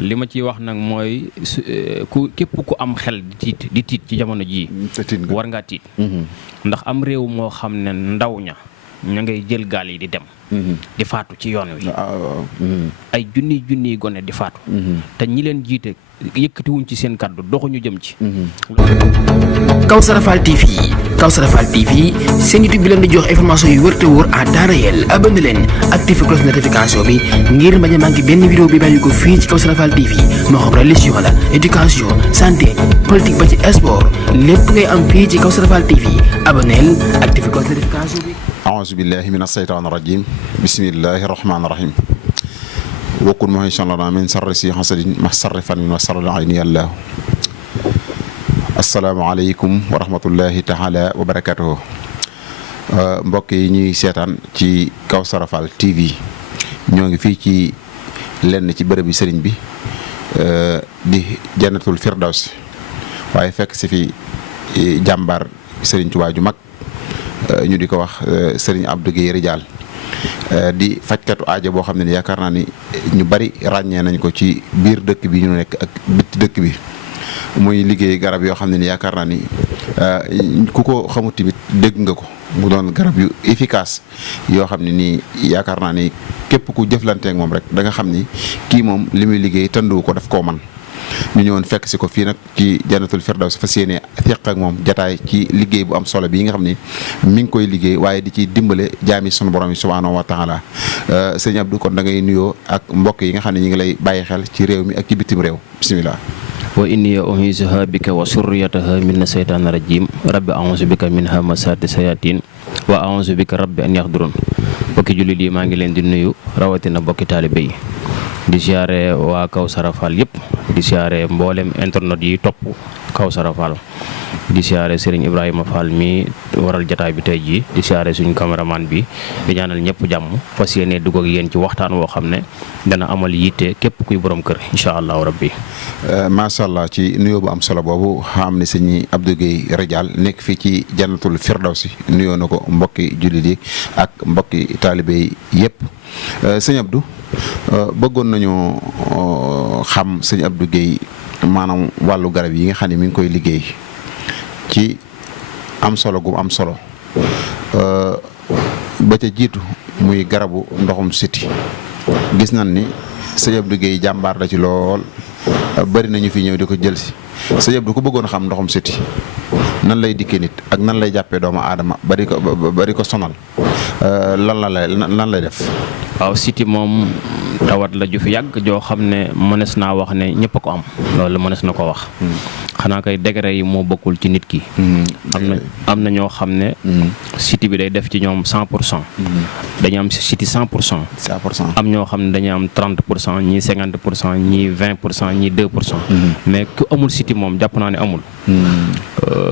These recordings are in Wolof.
li ma ciy wax nag mooy képp ku am xel di tiit ci jamono jii war ngaa tiit ndax am réew moo xam ne ndaw ña ngay jël gaal yi di dem di faatu ci yoon wi ay junniy gone di faatu te ñi leen jiite yëkkatiwuñ ci seen kàddu doxuñu jëm ci Kawsara Fall TV seen YouTube bi leen di jox information yu wër te wóor à temps réel. abonné leen activé cloche notification bi ngir bañ a manqué benn vidéo bi bàyyi ko fii ci Kawsara Fall TV moo xam religion la éducation santé politique ba ci sport lépp ngay am fii ci Kawsara Fall TV abonneel activé cloche notification bi. aouzu billahi min asheytaan rajim bismillahi rahmaani rahim wokkun moxey sonlana min sarri si xasadin ma sarri fan min wa sarri ayni yàllaahu asalaamaaleykum wa rahmatullahi taala wa barakatuhu mbokk yi ñuy seetaan ci Kawsara Fall TV ñoo ngi fii ci lenn ci bërëb bi sëriñ bi di jannatul firdaws waaye fekk si fi jàmbaar sëriñ Tuubaa ju mag ñu di ko wax sëriñ Abdou Guèye Ridial di fajkatu aajo boo xam ne yaakaar naa ni ñu bari ràññee nañ ko ci biir dëkk bi ñu nekk ak bitti dëkk bi muy liggéey garab yoo xam ne ni yaakaar naa ni ku ko xamut tamit dégg nga ko mu doon garab yu efficace yoo xam ne nii yaakaar naa ni képp ku jëflanteek moom rek da nga xam ni kii moom li muy liggéey tëndu ko daf koo man ñu ñëwoon fekk si ko fii nag ci jannatul firdaws fas yéene seq ak moom jataay ci liggéey bu am solo bi nga xam ni mi ngi koy liggéey waaye di ci dimbale jaami sunu borom yi subhaanahu wa taala sëñ Abdou kon da ngay nuyoo ak mbokk yi nga xam ne ñu ngi lay bàyyi xel ci réew mi ak ci bitim réew bisimilah. wa inni u'iizuha bika wa surriyataha mina seytaani rajim rabbi a'uuzu bika min hamasaati sayatin wa a'uuzu bika rabbi an yaxdurun bokki jullit yi maa ngi leen di nuyu rawatina bokki taalibe yi di siyaare waa Kawsara Fall yëpp di siyaare mboolem internet yi topp Kawsara Fall di siyaare Serigne Ibrahima Fall mi waral jataay bi tey jii di siyaare suñu caméraman bi di ñaanal ñëpp jàmm fas yéene dugg ak yéen ci waxtaan woo xam ne dana amal yitte képp kuy borom kër incha allahu rabbi. macha allah ci nuyoo bu am solo boobu xam ne sëñ Abdou Guèye Ridial nekk fii ci jannatul firdawsi nuyoo na ko mbokki jullit yi ak mbokki taalibe yi yëpp sëñ Abdou bëggoon nañu xam sëñ Abdou Guèye maanaam wàllu garab yi nga xam ne mi ngi koy liggéey ci am solo gu am solo ba ca jiitu muy garabu ndoxum siti gis nañ ni sëñ Abdou Guèye jàmbaar la ci lool bari nañu fi ñëw di ko jël si sëñ Abdou ku bëggoon xam ndoxum siti nan lay dikkee nit ak nan lay jàppee doomu aadama bari ko sonal lan lay def. waaw siti moom tawat la ju fi yàgg joo xam ne mënees naa wax ne ñëpp a ko am loolu mënees na ko wax xanaa kay degré yi moo bokkul ci nit ki am na ñoo xam ne siti bi day def ci ñoom 100% dañu am siti 100% am ñoo xam ne dañu am 30% ñii 50% ñii 20% ñii 2% mais ku amul siti moom jàpp naa ne amul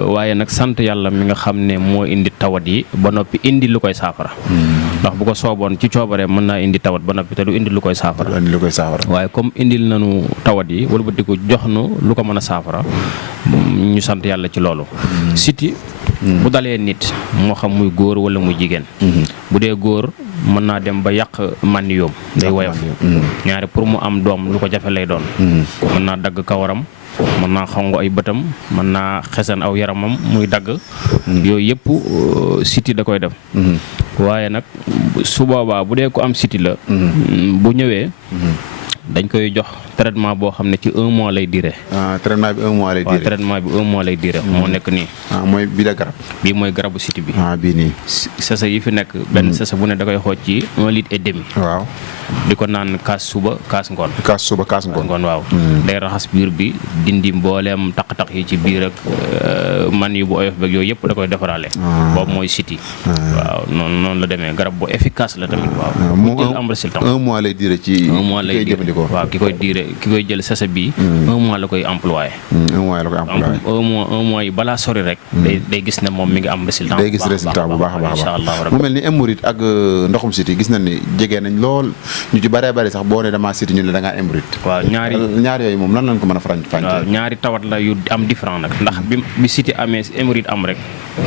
waaye nag sant yàlla mi nga xam ne moo indi tawat yi ba noppi indi lu koy saafara ndax bu ko sooboon ci coobare mën naa indi tawat ba noppi te du indi lu koy saafara waaye comme indil nañu tawat yi wala ba di ko jox nu lu ko mën a saafara ñu sant yàlla ci loolu siti bu dalee nit moo xam muy góor wala muy jigéen bu dee góor mën naa dem ba yàq mànni yoom day woyof ñaari pour mu am doom lu ko jafe lay doon mën naa dagg kawaram mën naa xongo ay bëtam mën naa xesan aw yaramam muy dagg yooyu yëpp siti da koy def waaye nag su boobaa bu dee ko am siti la bu ñëwee dañ koy jox traitement boo xam ne ci 1 mois lay duré. traitement bi 1 mois lay duré waaw traitement bi 1 mois lay duré. moo nekk nii. mooy bii la garab. bii mooy garabu siti bi. bii nii. sasa yi fi nekk. benn sasa bu ne da koy xooj ci 1 litre et demi. waaw. di ko naan kaas suba kaas ngoon. kaas suba kaas ngoon waaw. day raxas biir bi dindi mbooleem taq-taq yi ci biir ak man yu bu oyof beeg yooyu yëpp da koy defaraale. boobu mooy siti. waaw noonu la demee garab bu efficace la tamit. waaw mu jël am résultat. 1 mois lay duré ci. 1 mois lay duré waaw ki koy jël sasa bi 1 mois la koy employé. 1 mois la koy employé. 1 mois yi balaa sori rek. day gis ne moom mi ngi am résultat. day gis résultat bu baax a baax incha allah mu mel ni hémorroïde ak ndoxum siti gis nañ ni jege nañ lool ñu ci bëree bëri sax boo ne damaa siti ñu ne da ngaa hémorroïde. waaw ñaar yooyu moom lan lañ ko mën a faram fànce. waaw ñaari tawat la yu am différent nag ndax bi siti amee hémorroïde am rek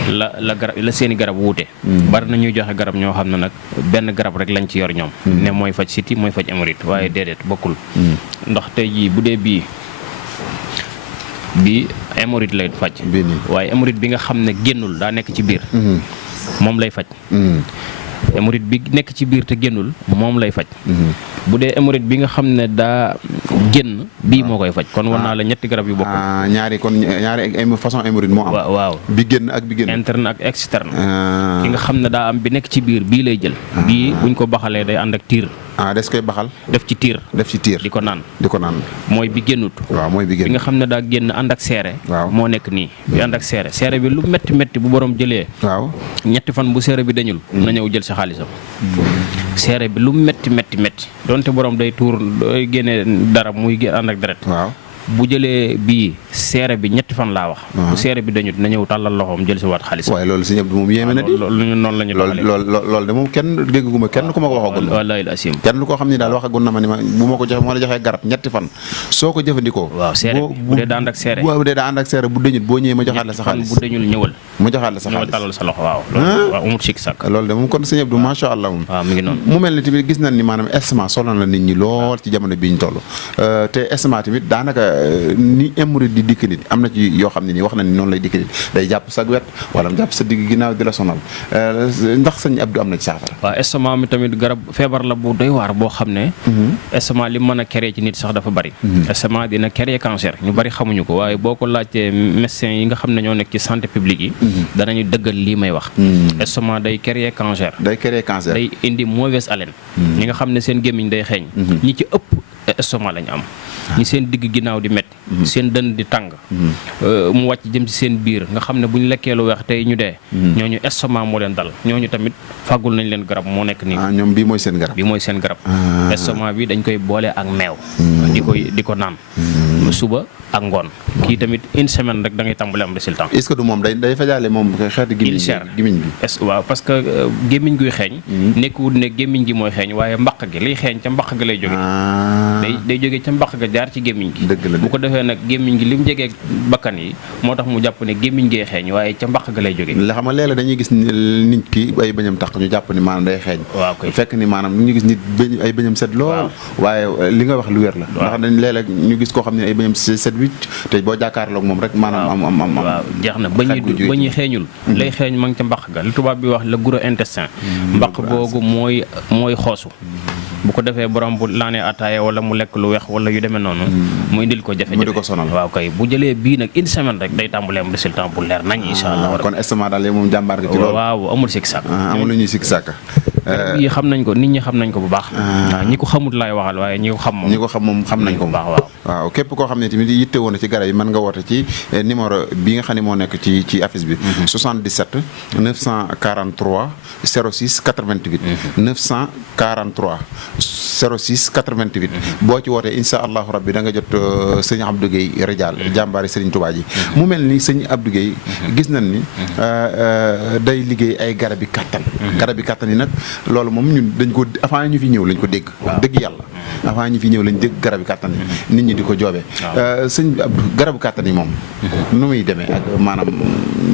la garab la seeni garab wuute. bari na ñuy joxe garab ñoo xam ne nag benn garab rek lañ ci yor ñoom. ne mooy faj siti mooy faj hémorroïde waaye déedéet bokkul. ndax tey jii bu dee bii hémorroïde lay faj. waaye hémorroïde bi nga xam ne génnul daa nekk ci biir. moom lay faj. hémorroïde bi nekk ci biir te génnul moom lay faj. bu dee hémorroïde bi nga xam ne daa génn bii moo koy faj kon war naa la ñetti garab yu bokkul. ñaari façon hémorroïde moo am. waaw bi génn ak bi génn. interne ak externe. ki nga xam ne daa am bi nekk ci biir bii lay jël. bii buñ ko baxalee day ànd ak tiir. des koy baxal. def ci tiir. di ko naan. mooy bi génnut. waaw mooy bi génn. bi nga xam ne daa génn ànd ak seere. waaw moo nekk nii bi ànd ak seere. seere bi lu métti bu borom jëlee. waaw ñetti fan bu seere bi dañul. na ñëw jël si xaalisam. seere bi lu métti donte borom day tuur day génne dara muy ànd ak deret. waaw bu jëlee bii seere bi ñetti fan laa wax. bu seere bi dañut na ñëw tàllal loxoom jël si waat xaalis. waaye loolu si ñëpp moom yéeme na di. noonu la ñu doxalee. loolu de moom kenn dégguma kenn ku ma ko waxagul. wallaahi asim kenn lu ko xam ni daal waxagul na ma ni ma bu ma ko joxe moo la joxee garab ñetti fan soo ko jëfandikoo. waaw seere bu dee daa ànd ak seere. bu dee daa ànd ak seere bu dañut boo ñëwee ma joxaat la sa xaalis. bu dañul ñëwal. ma joxaat la sa xaalis ñëwal tàllal sa loxo waaw. waaw amul sikk sàkk. loolu de moom kon sëñ Abdou macha allah moom. waaw mi ngi noonu. mu mel ni tamit gis nañ ni maanaam estomac sonal na nit ñi lool ci jamono bi ñu toll te estomac tamit daanaka ni hémorroïde di dikk nit am na ci yoo xam ne nii wax na ni noonu lay dikk nit day jàpp sa wet wala mu jàpp sa digg ginnaaw di la sonal ndax sëñ Abdou am na ci saafara. waaw estomac mi tamit garab feebar la bu doy waar boo xam ne. estomac li mën a créer ci nit sax dafa bari. estomac dina créer cancer ñu bari xamuñu ko waaye boo ko laajtee médecins yi nga xam ne ñoo nekk ci santé publique yi. danañu dëggal lii may wax. estomac day créer cancer. day indi mauvaise haleine. ñi nga xam ne seen gémmiñ day xeeñ. ñi ci ëpp estomac lañu am. ñi seen digg ginnaaw di métti. seen dënn di tàng. mu wàcc jëm ci seen biir nga xam ne bu ñu lekkee lu weex tey ñu dee. ñooñu estomac moo leen dal ñooñu tamit fàggul nañ leen garab moo nekk nii. ñoom bii mooy seen garab. bii mooy seen garab. estomac bi dañ koy boole ak meew. di ko naan. suba ak ngoon. kii tamit une semaine rek da ngay tàmbali am résultat. est-ce que du moom day fajaale moom xeeti gémmiñ bi. waaw parce que gémmiñ guy xeeñ. nekkul ne gémmiñ gi mooy xeeñ waaye mbaq gi liy xeeñ ca mbaq gi lay jóge. day jóge ca mbaq ga jaar ci gémmiñ gi. bu ko defee nag gémmiñ gi li mu jegee bakkan yi moo tax mu jàpp ne gémmiñ gee xeeñ waaye ca mbaq ga lay jóge. la xam nga léeg-léeg dañuy gis nit ki ay bëñam tax ñu jàpp ni maanaam day xeeñ. waaw koy fekk ni maanaam ñu gis nit ay bëñam set lool. waaye li nga wax lu wér la. ndax dañ léeg-léeg ñu gis koo xam ne ay bëñam set wicc te boo jàkkaarloog moom rek maanaam am waaw jeex na ba ñuy xeeñul lay xeeñ ma ngi ca mbaq ga li tubaab bi wax le gros intestin mbaq googu mooy xoosu bu ko defee borom bu laanee ataaya wala mu lekk lu weex wala yu demee noonu mu indil ko jafe-jafe mu di ko sonal. waaw kay bu jëlee bii nag une semaine rek day tàmbalee am résultat bu leer nañ incha allah. kon estomac daal moom jàmbaar nga ci loolu. waaw amul sikk sàkk. amul lu ñuy sikk sàkk. yi xam nañ ko nit ñi xam nañ ko bu baax. waaw ñi ko xamut laay waxal waaye ñi ko xam moom xam nañ ko bu baax. waaw képp koo xam ne tamit yitte woon na ci garab yi mën nga woote ci numéro bi nga xam ne moo nekk ci affiche bi. 77 943 06 88. 943 06 88. boo ci wootee incha allahu rabbi da nga jot sëñ Abdou Guèye Ridial jàmbaari Serigne Touba ji. mu mel ni sëñ Abdou Guèye gis nañ ni day liggéey ay garabi kattan. garabi kattan yi nag loolu moom ñun dañ ko avant ñu fi ñëw lañ ko dégg. dëgg yàlla avant ñu fi ñëw lañ dégg garabi kattan yi. nit ñi di ko joobee. sëñ Abdou garabu kattan yi moom nu muy demee ak maanaam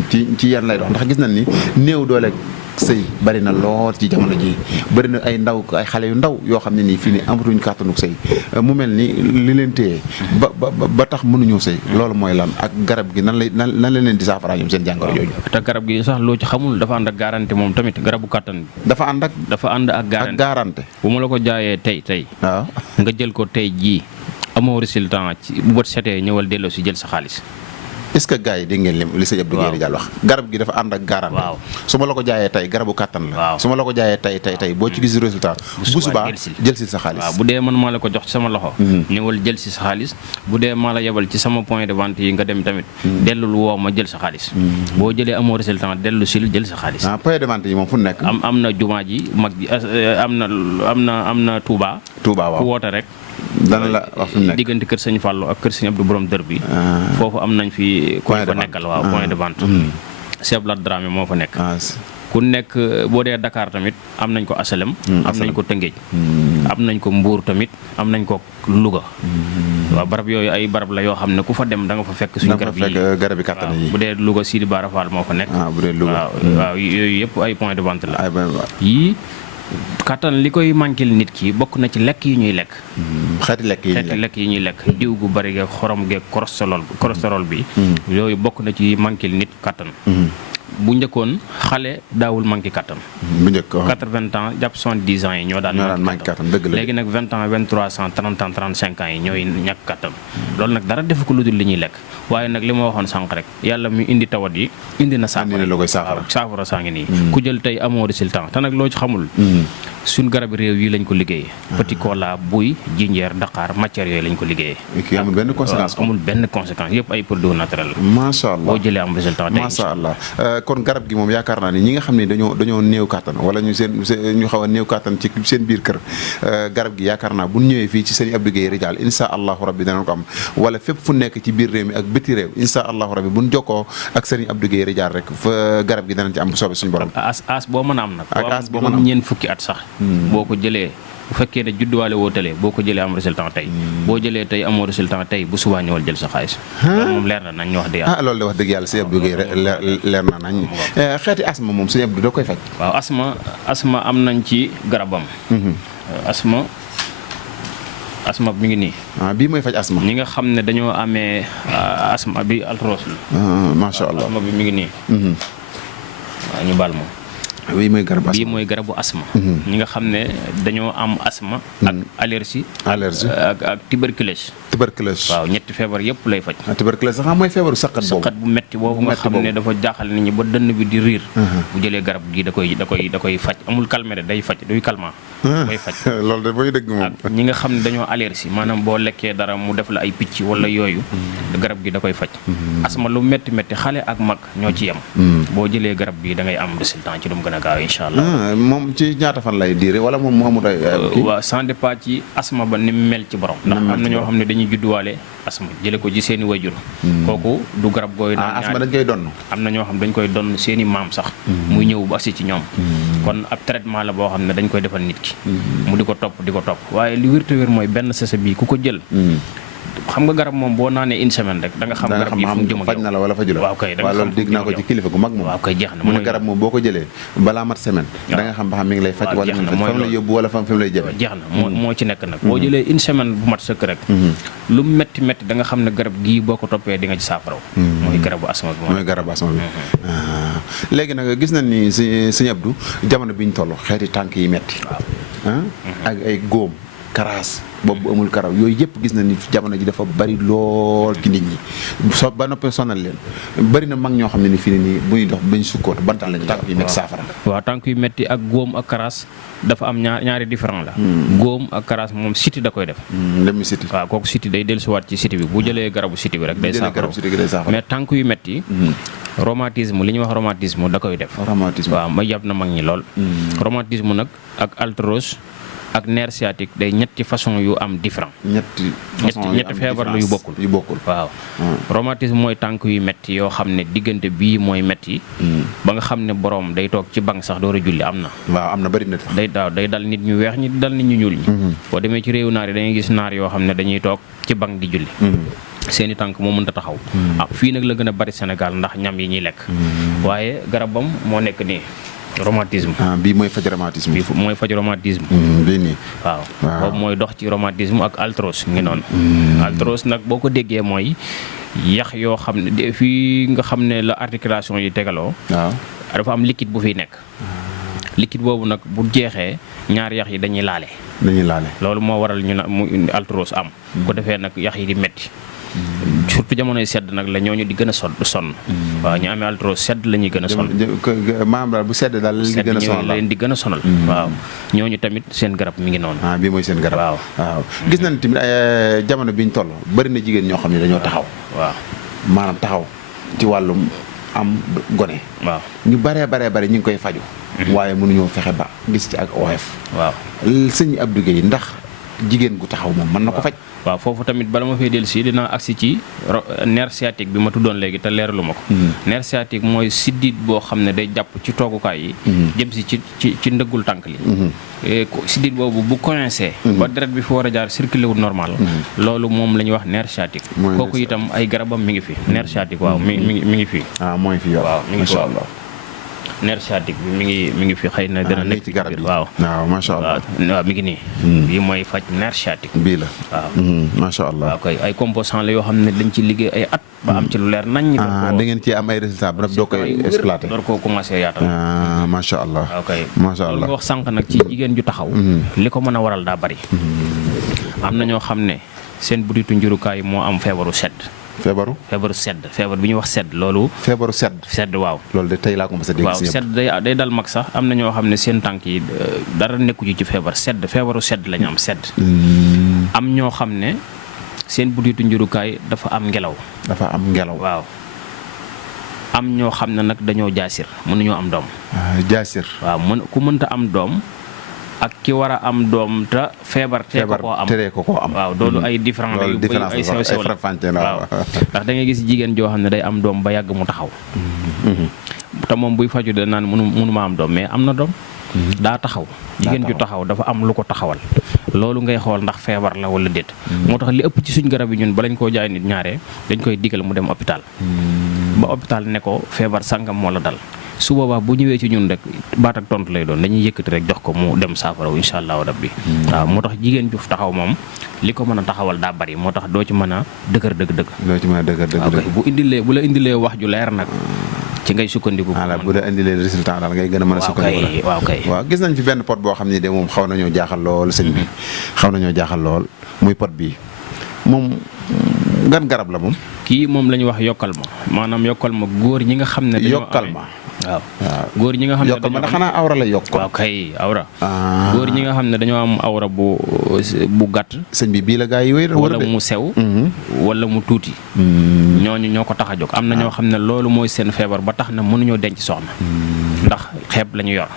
ci yan lay dox ndax gis nañ ni néew doole sëy bari na lool ci jamono ji bari na ay xale yu ndaw yoo xam ne nii fii ni amatuñ kàttanuk sëy mu mel ni li leen téye ba tax mënuñoo sëy loolu mooy lan ak garab gi nan la leen di saafara ñoom seen jàngoro jooju. te garab gi sax loo ci xamul dafa ànd ak garanti moom tamit garabu kàttan bi. dafa ànd ak garanti. bu ma la ko jaayee tey. waaw nga jël ko tey jii amoo résultat ci bu bët setee ñëwal delloo si jël sa xaalis. est-ce que gars yi dégg ngeen li sëñ Abdou Guèye Ridial wax garab gi dafa ànd ak garanti. waaw su ma la ko jaayee tey garabu kàttan la. waaw su ma la ko jaayee tey boo ci gis résultat. bu subaa jël si sa xaalis. waaw bu dee man maa la ko jox ci sama loxo. ñëwal jël si sa xaalis bu dee maa la yebal ci sama point de vente yi nga dem tamit. dellul woo ma jël sa xaalis. boo jëlee amoo résultat dellu sil jël sa xaalis. point de vente yi moom fu nekk. am na jumaa ji mag ji am na Touba. Waaw ku woote rek. dana la wax fu mu nekk diggante kër sëñ Fallou ak kër sëñ Abdou borom dër bi. foofu am nañ fi. point de vente point de vente. Cheikh Blat Dramé moo fa nekk. ku nekk boo dee Dakar tamit am nañ ko asalem am nañ ko Tëngéej am nañ ko Mbuur tamit am nañ ko Louga waaw barab yooyu ay barab la yoo xam ne ku fa dem da nga fa fekk suñu garab yi kattan yi bu dee Louga Sidi Bara Fall moo fa nekk bu dee Louga waaw yooyu yëpp ay point de vente la yii kattan li koy manquil nit ki bokk na ci lekk yi ñuy lekk xeeti lekk yi ñuy lekk diw gu bari geeg xorom geeg cholestérol bi yooyu bokk na ci manquil nit kattan bu njëkkoon xale daawul manqué kattan. bu njëkk 80 ans jàpp 70 ans yi ñoo daan manqué kattan dëgg la léegi nag 20 ans 23 ans 30 ans 35 ans yi ñooy ñàkk kattan. loolu nag dara defu ko lu dul li ñuy lekk waaye nag li ma waxoon sànq rek yàlla mi indi tawat yi indi na saafara saa ngi nii. ku jël tey amoo résultat te nag loo ci xamul. suñ garab réew yi lañ ko liggéeyee. petit cola buy jinjeer daqaar matière yooyu lañ ko liggéeyee. amul benn conséquence amul benn conséquence yëpp ay produits naturels la. macha allah boo jëlee am résultat tey macha allah kon garab gi moom yaakaar naa ni ñi nga xam ne dañoo néew kàttan wala ñu xaw a néew kàttan ci seen biir kër garab gi yaakaar naa bu ñu ñëwee fii ci sëñ Abdou Guèye Ridial insha allahu rabbi danañ ko am wala fépp fu nekk ci biir réew mi ak biti réew insha allahu rabbi bu ñu jokkoo ak sëñ Abdou Guèye Ridial rek fa garab gi danañ ci am bu soobee suñu borom. as boo mën a am nag. ak as boo mën a am ñeent fukki at sax. boo ko jëlee bu fekkee ne judduwaale woo tëlee boo ko jëlee am résultat tey boo jëlee tey amoo résultat tey bu subaa ñëwal jël sa xaalis. loolu moom leer na nañ ñu wax dëgg yàlla. loolu de wax dëgg yàlla sëñ Abdou Guèye leer na nañ xeeti asma moom sëñ Abdou da koy faj. waaw asma am nañ ci garabam. asma mi ngi nii. bii mooy faj asma. ñi nga xam ne dañoo amee asma bi altros la. macha allah asma bi mi ngi nii. waaw ñu baal moom. bii mooy garabu asma. ñi nga xam ne dañoo am asma. ak allergie. ak tuberculose. waaw ñetti feebar yëpp lay faj. tuberculose sax mooy feebaru saqat bu metti boobu nga xam ne dafa jaaxal nit ñi ba dënn bi di riir. bu jëlee garab gi da koy faj amul calme de day faj duy calmant. koy faj loolu de mooy dëgg moom. ak ñi nga xam ne dañoo allergie maanaam boo lekkee dara mu def la ay picc wala yooyu. garab gi da koy faj. asma lu metti xale ak mag ñoo ci yem. boo jëlee garab gi da ngay am résultat ci lu mu gën a gaaw incha allah. moom ci ñaata fan lay diire wala moom mu amul ay kii. waaw sans départ ci asma ba ni mu mel ci borom. ndax am na ñoo xam ne dañuy judduwaale asma jële ko ci seen i wayjur. kooku du garab gooy naan asma dañ koy donn. am na ñoo xam dañ koy donn seen i maam sax. muy ñëw ba agsi ci ñoom. kon ab traitement la boo xam ne dañ koy defal nit ki. mu di ko topp waaye li wér te wér mooy benn sese bii ku ko jël. xam nga garab moom boo naanee une semaine rek da nga xam garab yi fu mu jëm ak faj na la wala faju la. waaw kay da nga xam loolu dégg naa ko ci kilifa gu mag moom. waaw kay jeex na mu ne garab moom boo ko jëlee balaa mat semaine. da nga xam ba xam mi ngi lay faj wala fa mu lay yóbbu wala fa mu lay jëme. jeex na moo ci nekk nag boo jëlee une semaine bu mat sëkk rek. lu metti da nga xam ne garab gii boo ko toppee di nga ci saafaraw. mooy garabu asma bi. léegi nag gis nañ ni sëñ Abdou jamono bi ñu toll xeeti tànk yi metti ak ay góom karaas boobu amul karaw yooyu yëpp gis na ni jamono ji dafa bari lool ci nit ñi ba noppee sonal leen bari na mag ñoo xam ne ni fii ne nii bu ñuy dox bañ sukkootu bantal lañu tànk yu metti saafara. waaw tànk yu metti ak góom ak karaas dafa am ñaari différent la. góom ak karaas moom siti da koy def. lemu siti. waaw kooku siti day dellusiwaat ci siti bi bu jëlee garabu siti bi rek. day saafara mais tànk yu metti rhumatisme li ñuy wax rhumatisme da koy def. waaw ma yàb na mag ñi lool. rhumatisme nag ak arthrose ak nerf sciatique day ñetti façon yu am différent. ñetti feebar la yu bokkul. waaw rhumatisme mooy tànk yu metti yoo xam ne diggante bii mooy metti ba nga xam ne borom day toog ci banc sax door a julli am na. waaw am na bari na. day dal nit ñu weex ñi dal nit ñu ñuul ñi. boo demee ci réewu naar yi dañuy gis naar yoo xam ne dañuy toog ci banc di julli. seeni tànk moo mënta taxaw. fii nag la gën a bari Sénégal ndax ñam yi ñuy lekk. waaye garabam moo nekk nii. rhumatisme. bii mooy faj rhumatisme. bii mooy faj rhumatisme. bii nii. waaw boobu mooy dox ci rhumatisme ak arthrose ngi noonu. arthrose nag boo ko déggee mooy yax yoo xam ne fii nga xam ne la articulation yi tegaloo. waaw dafa am liquide bu fiy nekk. liquide boobu nag bu jeexee ñaari yax yi dañuy laale. loolu moo waral ñu mu arthrose am. bu ko defee nag yax yi di metti surtout jamonoy sedd nag la ñooñu di gën a sonn. waaw ñu amee arthrose sedd la ñuy gën a sonn. maanaam daal bu sedd daal leen di gën a sonal. waaw ñooñu tamit seen garab mi ngi noonu. bii mooy seen garab. waaw gis nañ tamit jamono bi ñu toll bari na jigéen ñoo xam ne dañoo taxaw. waaw maanaam taxaw ci wàllum am gone. waaw ñu baree ñu ngi koy faju waaye mënuñoo fexe ba gis ci ak OF. waaw sëñ Abdou Guèye ndax jigéen gu taxaw moom mën na ko faj. waaw foofu tamit bala ma fay dellu si dinaa agsi ci nerf sciatique bi ma tuddoon léegi te leeralu ma ko. nerf sciatique mooy siddit boo xam ne day jàpp ci toogukaay yi. jëm si ci ndëggul tànk li. siddit boobu bu coincé. ba deret bi fi war a jaar circulé wu normal. loolu moom la ñuy wax nerf sciatique. kooku itam ay garabam mi ngi fi nerf sciatique waaw mi ngi fi. mooy fi waaw mi ngi fi macha allah. nerf sciatique bi mi ngi fi xëy na dana nekk ci garab yi waaw macha allah. waaw mi ngi nii. bii mooy faj nerf sciatique. bii la waaw. macha allah. waaw kay ay composants la yoo xam ne dañ ci liggéey ay at. ba am ci lu leer nañ. da ngeen ci am ay résultats ba doo koy exploité. door koo commencé yaatal. macha allah. waaw kay macha loolu allah. nga wax sànq nag ci jigéen ju taxaw. li ko mën a waral daa bari. am na ñoo xam ne seen butitu njurukaay moo am feebaru sedd. feebar bi ñuy wax sedd loolu. feebaru sedd. waaw. loolu de tey laa ko mos a dégg. waaw sedd day dal mag sax am na ñoo xam ne seen tànk yi dara nekku ci feebar feebaru sedd la ñu am sedd. am ñoo xam ne seen butitu njurukaay dafa am ngelaw. waaw. am ñoo xam ne nag dañoo jaasir mënuñoo am doom. jaasir. waaw ku mënta am doom. ak ki war a am doom te feebar teree ko koo am. waaw loolu ay différence yu ay sew la waaw ndax da ngay gis jigéen joo xam ne day am doom ba yàgg mu taxaw. te moom buy faju da naan mënuma am doom mais am na doom. daa taxaw jigéen ju taxaw dafa am lu ko taxawal. loolu ngay xool ndax feebar la wala déet. moo tax li ëpp ci suñ garab yi ñun balañ koo jaay nit ñaare dañ koy digal mu dem hôpital. ba hôpital ne ko feebar sàngam moo la dal. su boobaa bu ñëwee ci ñun rek baat ak tontu lay doon dañuy yëkkati rek jox ko mu dem saafara wu incha allahu rabbi. waaw moo tax jigéen ju taxaw moom li ko mën a taxawal daa bari moo tax doo ci mën a dëgër dëgg. bu la indilee wax ju leer nag ci ngay sukkandiku. bu la indilee résultat daal ngay gën a mën a sukkandiku. waaw gis nañ fi benn pot boo xam ne de moom xaw nañoo jaaxal lool sëñ bi. xaw nañoo jaaxal lool muy pot bii moom gan garab la moom. kii moom la ñuy wax yokkal ma maanaam yokkal ma góor ñi nga xam ne. yokkal ma. waaw góor ñi nga xam ne yokkal ma xanaa awra la yokk. waaw kay awra. góor ñi nga xam ne dañoo am awra bu gàtt. sëñ bi bii la gaa yi wéy wala mu sew. wala mu tuuti. ñooñu ñoo ko tax a jóg am na ñoo xam ne loolu mooy seen feebar ba tax na mënuñoo denc soxna. ndax xeeb la ñu yor.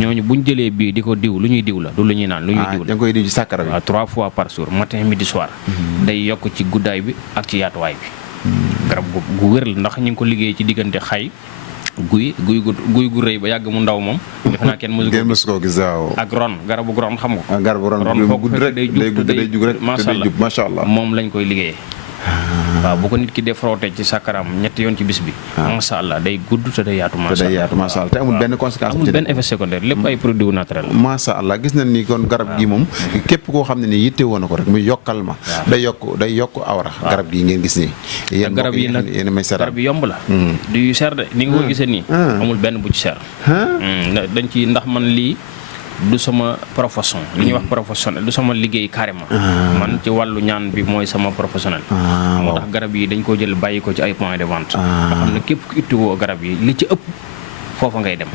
ñooñu buñ jëlee bii di ko diw lu ñuy diw la du lu ñuy naan lu ñuy diw la. da nga koy diw ci sàkkara bi. waaw 3 fois par jour matin midi soir. day yokk ci guddaay bi ak ci yaatuwaay bi. garab gu wér la ndax ñu ngi ko liggéey ci diggante xay guy gu rëy ba yàgg mu ndaw moom. defe naa kenn mësu ko gis waaw. ak ron garabu ron xam nga ko. garabu ron gudd rek day jug rek macha allah moom lañ koy liggéeyee. waaw bu ko nit ki dee frotté ci sàkkaram ñetti yoon ci bis bi. macha allah day gudd te day yaatu. macha allah te amul benn conséquence. amul benn effet secondaire lépp ay produits naturels. macha allah gis nañ ni kon garab gi moom. képp koo xam ne ni yitte woon na ko rek muy yokkal ma. day yokk awra. garab gi ngeen gis nii. yéen garab yi nag garab yi yomb la. du yu seer de ni nga ko gisee nii. amul benn bu ci seer. dañ ci ndax man lii. du sama profession li ñuy wax professionnel du sama liggéey carrément. man ci wàllu ñaan bi mooy sama professionnel. moo tax garab yi dañ koo jël bàyyi ko ci ay point de vente. nga xam ne képp ku ittiwoo garab yi li ci ëpp foofa ngay dem.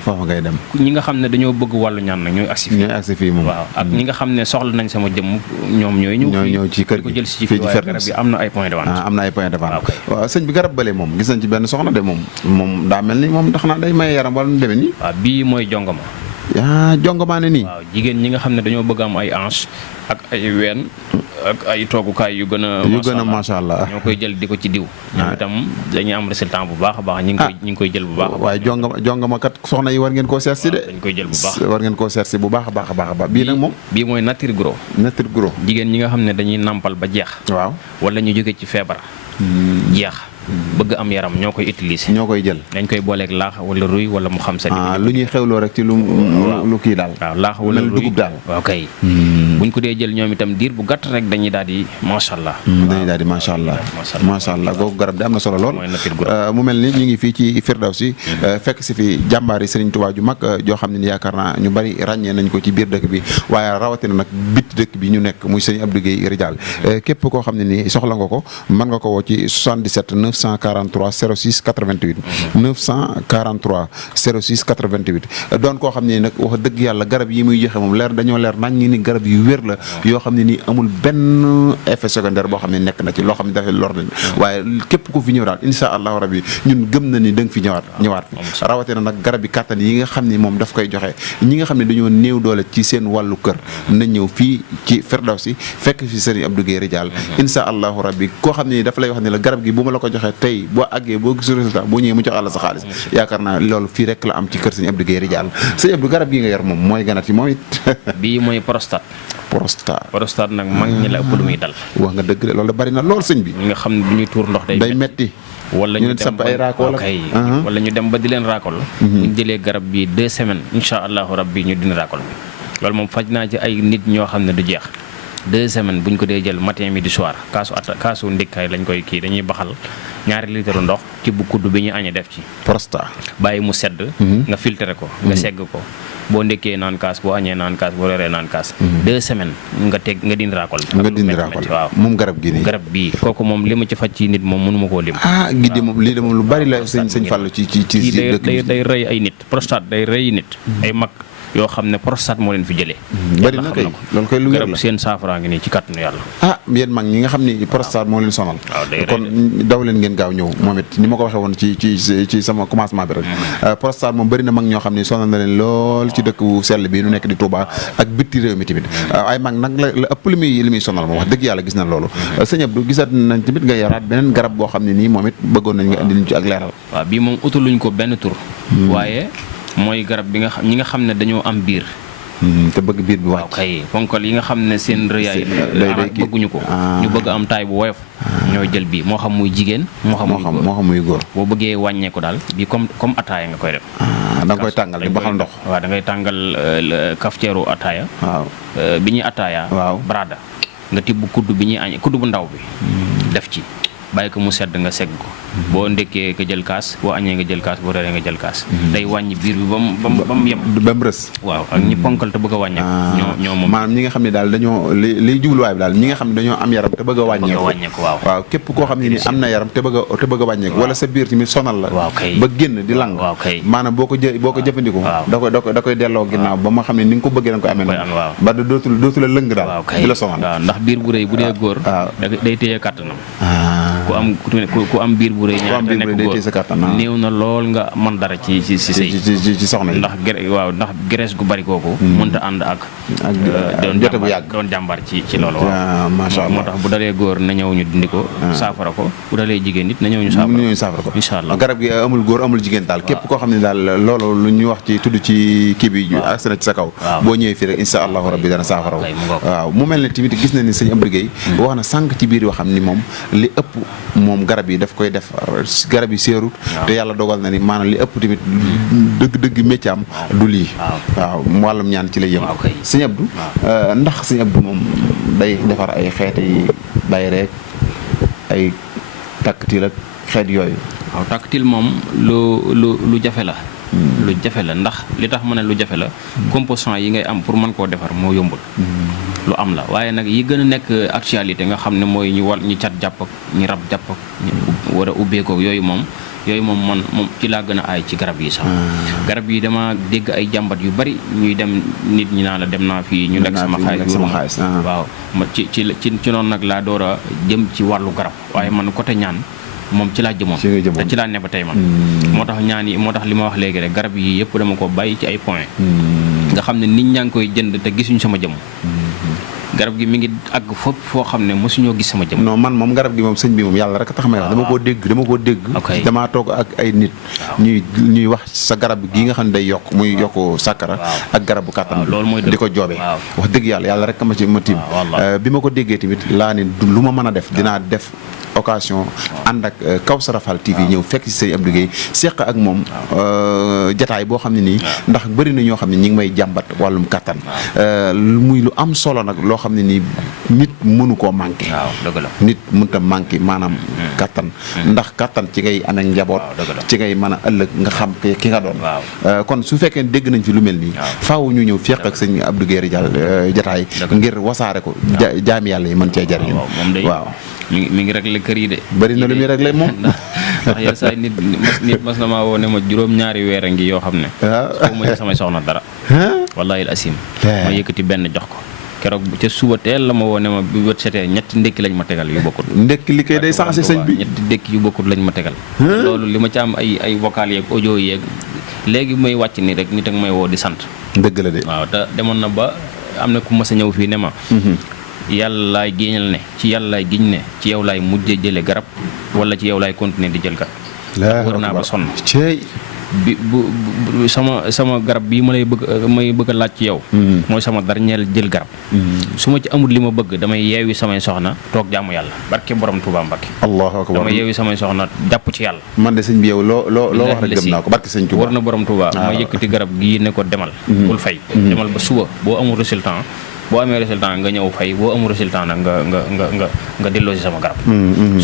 ñi nga xam ne dañoo bëgg wàllu ñaan nag ñooy agsi fii moom. waaw ak ñi nga xam ne soxla nañ sama jëmm ñoom ñooy ñëw ci kër gi ko jël si fii waaye garab yi am na ay point de vente. waaw sëñ bi garab bële moom gis nañ ci benn soxna de moom daa mel ni moom tax naa day maye yaram wala nu demee nii. waaw bii mooy jongama. jongamaane nii. waaw jigéen ñi nga xam ne dañoo bëgg am ay hanche ak ay ween ak ay toogukaay yu gën a macha allah ñoo koy jël di ko ci diw. ñoom itam dañuy am résultat bu baax a baax ñi ngi koy jël bu baax a baax. waaye jongama kat soxna yi war ngeen koo seet si de. dañ koy jël bu baax war ngeen koo seet si bu baax a baax a baax bii nag moom. bii mooy nature gros. jigéen ñi nga xam ne dañuy nampal ba jeex. waaw wala ñu jóge ci feebar. jeex bëgg am yaram ñoo koy utiliser. ñoo koy jël dañ koy booleeg laax wala ruy wala mu xam sa. lu ñuy xewloo rek ci lu kii daal. waaw laax wala ruy dugub daal. waaw kay. buñ ko dee jël ñoom itam diir bu gàtt rek dañuy daal di macha allah. macha allah googu garab de am na solo lool. mu mel ni ñu ngi fii ci Firdawsi fekk si fi jàmbaari Serigne Touba ju mag joo xam ne ni yaakaar naa ñu bari ràññee nañ ko ci biir dëkk bi waaye rawatina nag bit dëkk bi ñu nekk muy Serigne Abdou Guèye Ridial képp koo xam ne ni soxla nga ko mën nga ko woo ci 77 943 06 88 943 06 88 doon koo xam ne nag wax dëgg yàlla garab yi muy joxe moom dañoo leer nañ ni garab yu wér wér la yoo xam ne nii amul benn effet secondaire boo xam ne nekk na ci loo xam ne dafay lor nañ waaye képp ku fi ñëw daal insha allahu rabbi ñun gëm na ni da nga fi ñëwaat fi rawatina nag garab yi kàttan yi nga xam ne moom daf koy joxe ñi nga xam ne dañoo néew doole ci seen wàllu kër na ñëw fii ci Firdawsi fekk fi Serigne Abdou Guèye Ridial insha allahu rabbi koo xam ne dafa lay wax ne la garab gi bu ma la ko joxee tey boo àggee boo gisul résultat boo ñëwee mu jox àlla sa xaalis yaakaar naa loolu fii rek la am ci kër Serigne Abdou Guèye Ridial Serigne Abdou garab gi nga yor moom mooy ganat yi moom it bii mooy prostate nag mag ñi la ëpp lu muy dal wax nga dëgg de loolu bari na lool sëñ bi ñi nga xam ne bu ñuy tuur ndox day metti wala ñu dem ba ay raakol wala ñu dem ba di leen raakol bu ñu jëlee garab bi 2 semaines insha allahu rabbi ñu dina raakol bi loolu moom faj naa ci ay nit ñoo xam ne du jeex 2 semaines bu ñu ko dee jël matin midi soir kaasu ndikkaay lañ koy kii dañuy baxal 2 litre ndox ci bu kudd bi ñu añee def ci prostate bàyyi mu sedd nga filtré ko nga segg ko boo ndekkee naan kaas boo añee naan kaas boo reeree naan kaas 2 semaines nga dindi raakol waaw moom garab gi nii garab bii kooku moom li ma ci faj ci nit moom mënuma koo lim gi de moom lii de moom lu bari la sëñ Fallou ci day rëy ay nit prostate day rëy nit ay mag yoo xam ne prostate moo leen fi jëlee bari na kay loolu koy lu wér la garab seen saafara ngi nii ci kàttanu yàlla yéen mag ñi nga xam ni prostate moo leen sonal kon daw leen ngeen gaaw ñëw moom it ni ma ko waxee woon ci sama commencement bi rek prostate moom bari na mag ñoo xam ni sonal na leen lool ci dëkk sell bi nu nekk di Touba ak bitti réew mi tamit ay mag nag la ëpp li muy sonal moom wax dëgg yàlla gis na loolu sëñ Abdou gisaat nañ tamit nga yaraat beneen garab boo xam ne nii moom it bëggoon nañ nga indi ñu ci ak leeral waaw bii moom utaluñ ko benn tur waaye mooy garab bi nga xam ñi nga xam ne dañoo am biir te bëgg biir bi wàcc waaw kay ponkal yi nga xam ne seen rëyaay bëgguñu ko ñu bëgg am taay bu woyof ñoo jël bii moo xam muy jigéen moo xam muy góor boo bëggee wàññeeku daal bii comme ataaya nga koy def da nga koy tàngal di baxal ndox waaw da ngay tàngal kafteeru ataaya waaw bi ñuy ataaya waaw brada nga tibb kudd bi ñuy añ kudd bu ndaw bi def ci bàyyi ko mu sedd nga segg ko boo ndekkee nga jël kaas boo añee nga jël kaas boo reeree nga jël kaas day wàññi biir bi ba mu yem ba mu rës waaw ak ñi ponkal te bëgg a wàññeeku ñoo moom maanaam ñi nga xam ne daal dañoo liy jubluwaay bi daal ñi nga xam ne dañoo am yaram te bëgg a wàññeeku waaw képp koo xam ne ni am na yaram te bëgg a wàññeeku wala sa biir tamit sonal la ba génn di lang maanaam boo ko jëfandikoo da koy delloo ginnaaw ba ma xam ne ni nga ko bëggee da nga ko amee noonu ba dootu la lëng daal di la sonal waaw ndax biir bu rëy bu dee góor day téye kàttanam ku am biir bu rëy ñaar te nekk góor néew na lool nga mën dara ci sëy ci soxna yi ndax graisse gu bari kooku mënta ànd ak jote bu yàgg doon jàmbar ci loolu waaw macha Allah moo tax bu dalee góor na ñëw ñu dindi ko saafara ko bu dalee jigéen nit na ñëw ñu saafara ko incha allah garab gi amul góor amul jigéen daal képp koo xam ne daal loolu lu ñu wax ci tudd ci kii bi agsi na ci sa kaw boo ñëwee fii rek incha allahu rabbi dana saafara waaw mu mel ne tamit gis na ni sëñ Abdou Guèye wax na sànq ci biir yoo xam ni moom li ëpp moom garab yi daf koy def garab yi seerut te yàlla dogal na ni maanaam li ëpp tamit dëgg métier am du lii waaw wàllum ñaan ci lay yëm sëñ Abdou ndax sëñ Abdou moom day defar ay xeeti bay rek ay takkatil ak xeet yooyu waaw takkatil moom lu jafe la lu jafe la ndax li tax ma ne lu jafe la composant yi ngay am pour mën koo defar moo yombul lu am la waaye nag yi gën a nekk actualité nga xam ne mooy ñi cat jàpp ak ñi rab jàpp ak ñi war a ubbeekoo yooyu moom moom ci laa gën a aay ci garab yi sax garab yi dama dégg ay jàmbat yu bari ñuy dem nit ñi naa la dem naa fii ñu lekk sama xaalis waaw ci noonu nag laa door a jëm ci wàllu garab waaye man côté ñaan moom ci laa jëmoon te ci laa ne ba tey man moo tax ñaan yi moo tax li ma wax léegi rek garab yi yëpp dama ko bàyyi ci ay point nga xam ne nit ñaa ngi koy jënd te gisuñ sama jëm garab gi mi ngi àgg fépp foo xam ne mosuñoo gis sama jëm non man moom garab gi moom sëñ bi moom yàlla rek tax may wax dama koo dégg damaa toog ak ay nit ñuy wax sa garab gi nga xam ne day yokk muy yokk sàkkara ak garabu kàttan di ko joobee wax dëgg yàlla rek ma tiim bi ma ko déggee tamit laa ni lu ma mën a def dinaa def occasion ànd ak Kawsara Fall TV ñëw fekk ci sëñ Abdou Guèye seq ak moom jataay boo xam ne nii ndax bëri na ñoo xam ne ñi ngi may jàmbat wàllum kattan muy lu am solo nag loo xam ne nii nit mënu koo manqué nit mënut a manqué maanaam kattan ndax kattan ci ngay amee njaboot ci ngay mën a ëllëg nga xam ki nga doon kon su fekkee dégg nañ fi lu mel nii faaw ñu ñëw fekk ak sëñ Abdou Guèye Ridial jataay ngir wasaare ko jaami yàlla yi mën cee jariñu waaw mi ngi réglé kër yi de. bëri na lu muy réglé moom. ndax yenn saa yi nit mas na maa woo ne ma juróom-ñaari weer a ngi yoo xam ne. waaw xaw ma ci samay soxna dara. wallaahi asim ma yëkkati benn jox ko keroog ca suba teel la ma woo ne ma bi bët setee ñetti ndékki lañ ma tegal yu bokkut. ndekki li kay day changé sëñ bi. ñetti ndékki yu bokkut lañ ma tegal. loolu li ma ci am ay vocal yeeg audio yeeg léegi may wàcc nii rek nit ak may woo di sant. dëgg la de. waaw te demoon na ba am na ku mas a ñëw fii ne ma. yàlla laay géñal ne ci yàlla laay giñ ne ci yow laay mujjee jële garab wala ci yow laay continuer di jël garab. wër naa ba sonn. bi bu sama garab bii may bëgg a laaj ci yow. mooy sama dernier jël garab. su ma ci amul li ma bëgg damay yeewi samay soxna toog jaamu yàlla barke borom Touba Mbakke. allahu akbar damay yeewi samay soxna jàpp ci yàlla. man de sëñ bi yow loo wax rek gëm naa ko barke sëñ Touba. war na borom Touba ma yëkkati garab gii ne ko demal. bul fay demal ba suba boo amul résultat. boo amee résultat nga ñëw fay boo amul résultat nag nga delloo si sama garab.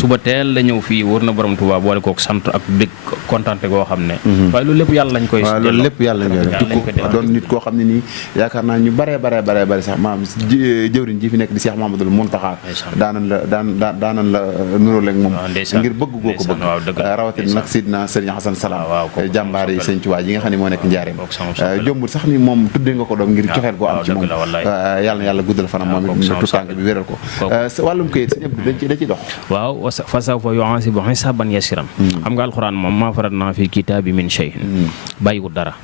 suba teel la ñëw fii wër na borom Touba boole kook sant ak dëgg kontaante goo xam ne. waaye loolu lépp yàlla lañ koy. waaw loolu lépp yàlla lañ koy doon nit koo xam ne nii yaakaar naa ñu bare sax maam jëwriñ ji fi nekk di Cheikh Mamadou Mountakha daanan la nuróoleeg moom. ngir bëgg goo ko bëgg. rawatina nag Sidna Serigne Hassan Salam. jàmbaar yi sëñ Touba yi nga xam ne moo nekk njaareem. jombul sax ni moom tuddee nga ko doom ngir cofeel goo am ci moom. yàlla guddal fanam moom it tutànk bi wéral ko wàllum këyit sëñ Abdou da ci dox. waaw fa sawfa yuhasibu hisaban yasiran. xam nga alxuraan moom maa faratnaa fi kitaabi min shay'in bàyyiwut dara.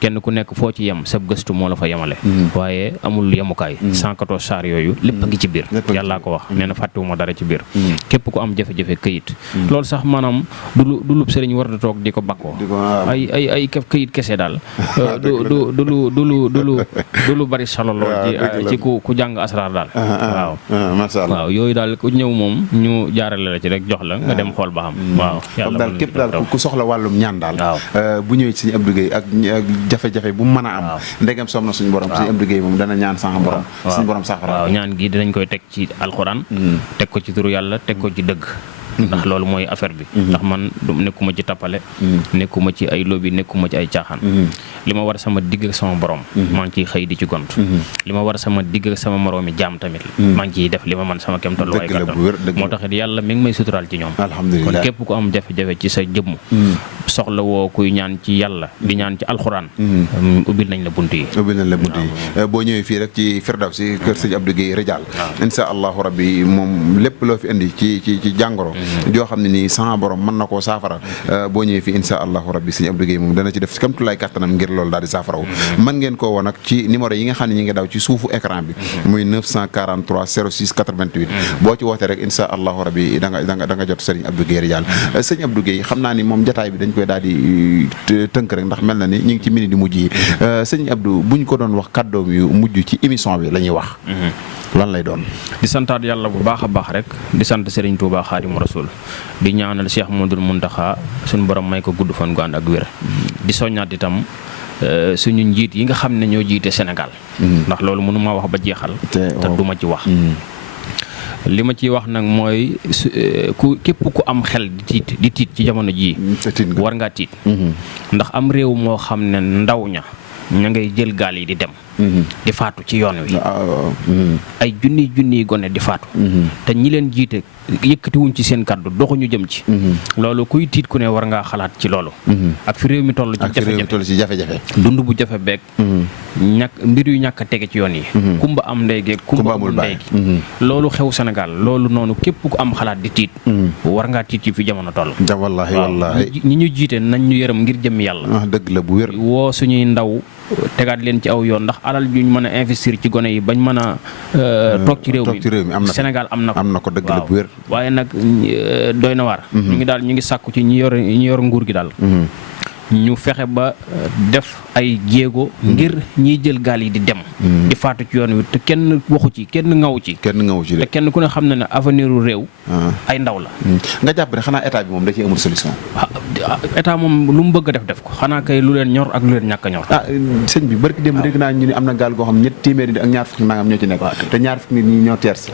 kenn ku nekk foo ci yem sab gëstu moo la fa yemale. waaye amul yemukaay. 114 saar yooyu lépp a ngi ci biir. yàllaa ko wax nee na fàttewuma dara ci biir. képp ku am jafe-jafe këyit. loolu sax maanaam du lu sëriñ war da toog di ko bakkoo. ay këyit kese daal. du lu bari solo lool ci ku jàng asraar daal. waaw masha Allah waaw yooyu daal ku ñëw moom ñu jaarale la ci rek jox la nga dem xool ba xam. waaw comme daal képp daal ku soxla wàllum ñaan daal. bu ñëwee ci Sëñ Abdou Guèye ak jafe-jafe bu mu mën a am. ndegam soom na suñu borom Sëñ Abdou Guèye moom dana ñaan sama borom. suñu borom saafara. waaw ñaan gi dinañ koy teg ci alxuraan. teg ko ci turu yàlla teg ko ci dëgg. ndax loolu mooy affaire bi. ndax man nekkuma ci tappale. nekkuma ci ay lobby nekkuma ci ay caaxaan. li ma war sama digg ak sama borom. maa ngi ciy xëy di ci gont. li ma war sama digg ak sama moroomi jaam tamit. maa ngi ciy def li ma man sama kem tolluwaay kàttan. moo tax it yàlla mi ngi may suturaal ci ñoom. alhamdulilah kon képp ku am jafe-jafe ci sa jëmm. soxla woo kuy ñaan ci yàlla di ñaan ci alxuraan. ubbil nañ la bunt yi. boo ñëwee fii rek ci Firdawsi kër Sëñ Abdou Guèye Rijaal. insha allahu rabbi moom lépp loo fi indi ci jàngoro. joo xam ne nii sama borom mën na koo saafara boo ñëwee fii insha allahu rabbi Sëñ Abdou Guèye moom dana ci def kam tulaay kàttanam ngir loolu daal di saafarawu. mën ngeen koo woon nag ci numéro yi nga xam ne ñi ngi daw ci suufu écran bi muy 943 06 88 boo ci wootee rek insha allahu rabbi da nga jot Sëriñ Abdou Guèye Rijaal. Sëñ Abdou Guèye xam naa ni moom jotaay bi dañ koy daal di tënk rek ndax mel na ni ñu ngi ci minute di mujj yi. Sëñ Abdou buñ ko doon wax kàddoom yu mujj ci émission bi la ñuy wax lan lay doon. di santaat yàlla bu baax a baax rek di sant Serigne Touba Xaadimu Rasuul di ñaanal Cheikh Mouhamadoul Mountakha suñu borom may ko gudd fan gu ànd ak wér. di soññaat itam suñu njiit yi nga xam ne ñoo jiite Sénégal. ndax loolu mënu ma wax ba jeexal. te duma ci wax. li ma ciy wax nag mooy képp ku am xel di tiit ci jamono jii. war ngaa tiit. ndax am réew moo xam ne ndaw ña ngay jël gaal yi di dem. di faatu ci yoon wi. ay junniy gone di faatu. te ñi leen jiite yëkkatiwuñ ci seen kàddu doxuñu jëm ci. loolu kuy tiit ku ne war ngaa xalaat ci loolu. ak fi réew mi toll ci jafe-jafe. dund bu jafe beeg. mbir yu ñàkk a tege ci yoon yi. kumba am ndey geeg kumba amul ndey gi. loolu xew Sénégal loolu noonu képp ku am xalaat di tiit. war ngaa tiit ci fi jamono toll. wallaahi ñi ñu jiite nañ ñu yërëm ngir jëm yàlla. dëgg la bu wér. woo suñuy ndaw tegaat leen ci aw yoon ndax alal juñ mën a investir ci gone yi bañ mën a toog ci réew mi Sénégal am na ko dëgg la bu wér. waaye nag doy na waar. ñu ngi sàkku ci ñi yor nguur gi daal. ñu fexe ba def ay jéego ngir ñiy jël gaal yi di dem. di faatu ci yoon wi te kenn waxu ci kenn ngawu ci. te kenn ku ne xam na ne avenir u réew. ay ndaw la. nga jàpp ne xanaa état bi moom da ciy amul solution. état moom lu mu bëgg a def ko xanaa kay lu leen ñor ak lu leen ñàkk a ñor. sëñ bi barki démb dégg naa ñu ne am na gaal goo xam ñett téeméeri ak ñaar fukki nangam ñoo ci nekk. te ñaar fukki nit ñi ñoo teer si.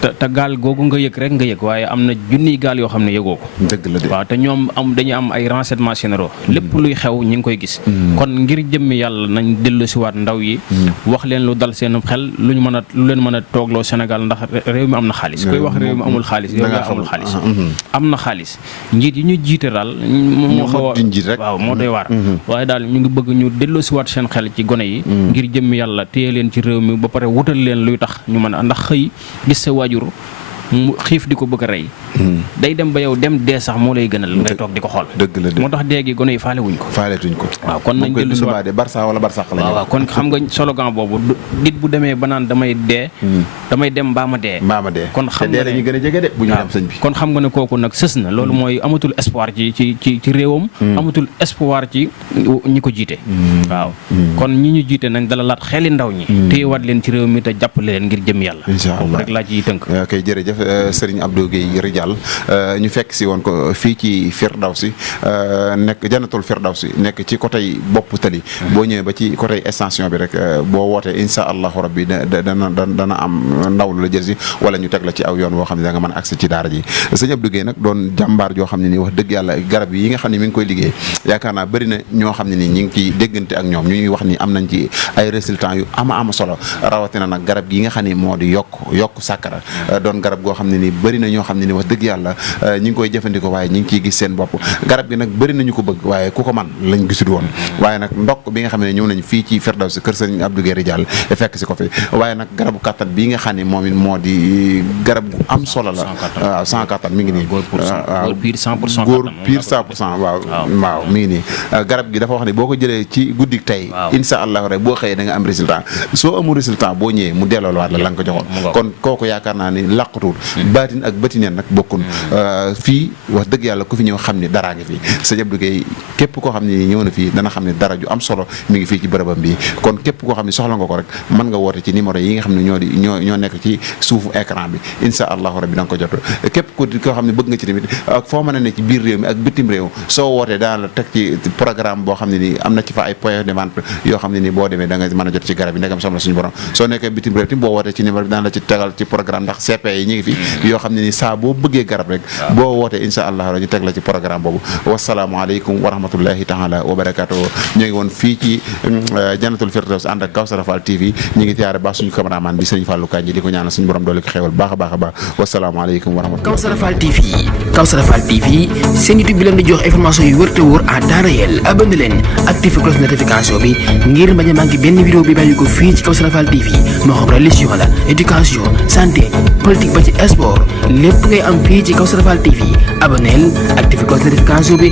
te gaal googu nga yëg rek nga yëg waaye am na junniy gaal yoo xam ne yëgoo ko. dëgg la de waaw te ñoom dañuy am ay renseignements généraux lépp luy xew ñi ngi koy gis. kon ngir jëmmi yàlla nañ delloosiwaat ndaw yi. wax leen lu dal seen xel lu leen mën a toogloo Sénégal ndax réew mi am na xaalis. koy wax réew mi amul xaalis yow yaa amul xaalis. am na xaalis njiit yi ñu jiite daal. moo xaw a waaw moo doy waar. waaye daal ñu ngi bëgg ñu delloosiwaat seen xel ci gone yi. ngir jëmmi yàlla téye leen ci réew mi ba pare wutal leen luy tax ñu mën a ndax xëy gis sa waajur mu xiif di ko bëgg a rey. day dem ba yow dem dee sax moo lay gënal ngay toog di ko xool. dëgg la de moo tax dee gi gone yi faaletuñ ko. waaw kon nañ dellu si waat Barça wala Barsax la. waaw kon xam nga slogan boobu nit bu demee ba naan damay dee. damay dem mbaa ma dee. kon xam nga ne ñu gën a jege de bu ñu dem sëñ bi. kon xam nga ne kooku nag sës na loolu mooy amatul espoir ci réewam. amatul espoir ci ñi ko jiite. waaw kon ñi ñu jiite nañ dalalaat xeli ndaw ñi. téyewaat leen ci réew mi te jàppale leen ngir jëm yàlla. incha allah rek laa ciy tënk. ok jërëjëf Serigne Abdou Guèye Ridial ñu fekk si woon ko fii ci Firdawsi nekk Jannatul Firdawsi nekk ci côté bopp tali boo ñëwee ba ci côté extension bi rek boo wootee insha allahu rabbi dana am ndaw lu la jël si wala ñu teg la ci aw yoon woo xam ne da nga mën a accès ci daara ji sëñ Abdou Guèye nag doon jàmbaar joo xam ne nii wax dëgg yàlla garab yi nga xam ne mi ngi koy liggéey yaakaar naa bëri na ñoo xam ne nii ñi ngi ciy déggante ak ñoom ñu ñuy wax ni am nañ ci ay résultats yu ama solo rawatina nag garab gi nga xam ne moo di yokk sàkkara doon garab goo xam ne nii bëri na ñoo xam ne ni wax dëgg yàlla ñi ngi koy jëfandikoo waaye ñi ngi ciy gis seen bopp garab gi nag bëri nañu ko bëgg waaye ku ko man lañ gisul woon waaye nag ndokk bi nga xam ne ñëw nañ fii ci Firdawsi kër sëñ Abdou Guèye Ridial fekk si ko fi waaye nag garabu kattan bii nga xam ne moom it moo di garab gu am solo la waaw 100 kattan mi ngi nii góor pire 100% góor pire 100% waaw mi ngi nii garab gi dafa wax ne boo ko jëlee ci guddik tey insha allah rek boo xëyee da nga am résultat soo amul résultat boo ñëwee mu delloo waat la nga ko joxoon kon kooku yaakaar naa ni làqutul baatin ak bëtineen nag bokkun fii wax dëgg yàlla ku fi ñëw xam ne daraa ngi fi sëñ Abdou Guèye képp koo xam ne ñëw na fii dana xam ne dara ju am solo mi ngi fii ci bërëbam bi kon képp koo xam ne soxla nga ko rek mën nga woote ci numéro yi nga xam ne ñoo nekk ci suufu écran bi insha allahu rabbi da nga ko jot képp koo xam ne bëgg nga ci tamit ak foo mën a ne ci biir réew mi ak bitim réew soo wootee dana la teg ci programme boo xam ne nii am na ci fa ay point de vente yoo xam ne nii boo demee da nga mën a jot ci garab yi ndegam soxla suñu borom soo nekkee bitim réew tamit boo wootee ci numéro bi dana la ci tegal ci programme ndax CP yi ñu ngi fi yoo xam ne nii saa boo bëggee garab rek boo wootee insha allah ñu teg la ci programme boobu wasalaamaaleykum wa rahmatullahi taala wa barakatuh ñu ngi woon fii ci Jannatul Firdaws ànd ak Kawsara Fall TV ñu ngi tiyaare baax suñu cameraman bi Serigne Fallou Kandji di ko ñaanal suñu borom doole ko xewal baax a baax wasalaamaaleykum wa rahmatullahi Kawsara Fall TV seen YouTube bi leen di jox information yu wër te wóor à temps réel abonné leen activé cloche notification bi ngir bañ a manqué benn vidéo bi bàyyi ko fii ci Kawsara Fall TV moo xam religion la éducation santé politique ba ci sport lépp ngay am fii ci Kawsara Fall TV abonneel activé cloche notification bi